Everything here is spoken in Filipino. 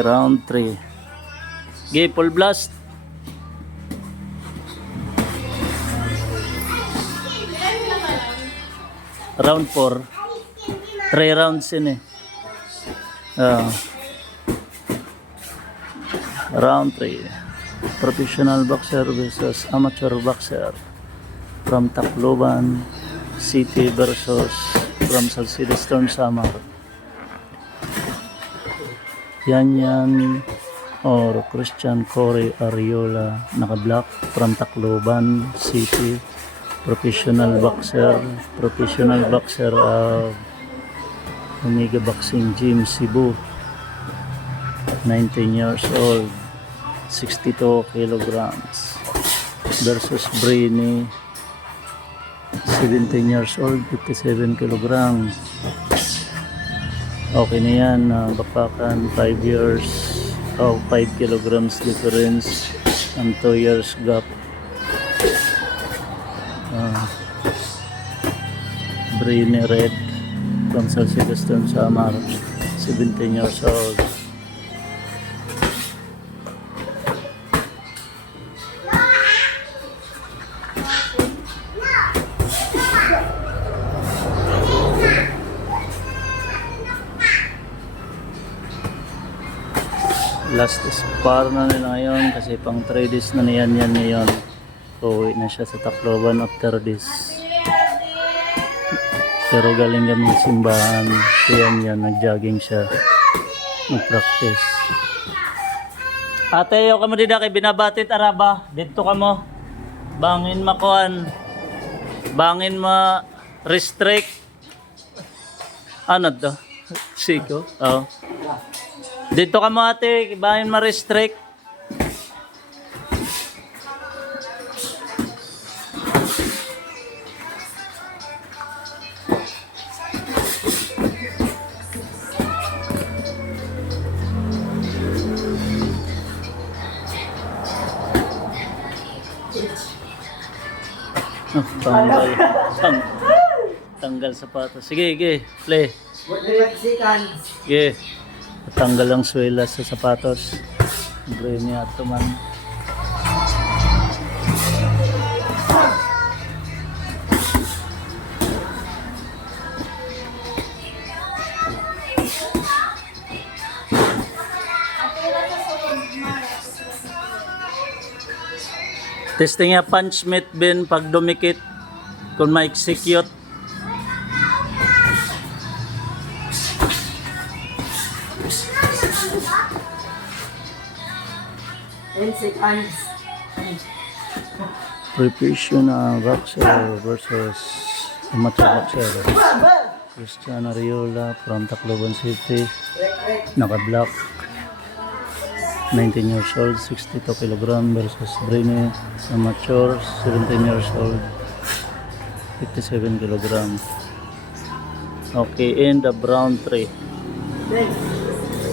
Round 3. Okay, full blast. Round 4. 3 rounds yun eh. Round 3. Professional boxer versus amateur boxer. From Tacloban City versus from Salcido Storm Samar. Yan or Christian Corey Ariola, naka-black, from Tacloban City. Professional boxer of Omega Boxing Gym Cebu, 19 years old, 62 kilograms, versus Brainy, 17 years old, 57 kilograms. Okay na yan, bapakan 5 years, 5 kilograms difference and 2 years gap. Brainy Red from Salcido Storm Samar, 17 years old. Last spar na nila ngayon kasi pang 3 days na niyan ngayon. Uwi na siya sa Tacloban after this. Pero galing kami ng simbahan. Yan, nag-jogging siya. Nag-practice. Ate, yung kamo dida kay binabatit araba. Dito kamo. Bangin makuan. Bangin ma restrict. Ano to? Siko? Oh. Dito kamo ate, bangin ma restrict. Tanggal sapatos. Sige, play. Sige. Tanggal ang swelas sa sapatos. Brain niya ito man. Testing nga punch meat bin pag dumikit kung ma-execute. Professional boxer versus amateur boxer. Christian Ariola from Tacloban City, naka-black, 19 years old, 62 kg versus Brainy, amateur, 17 years old, 57 kg. Okay, in the round 3.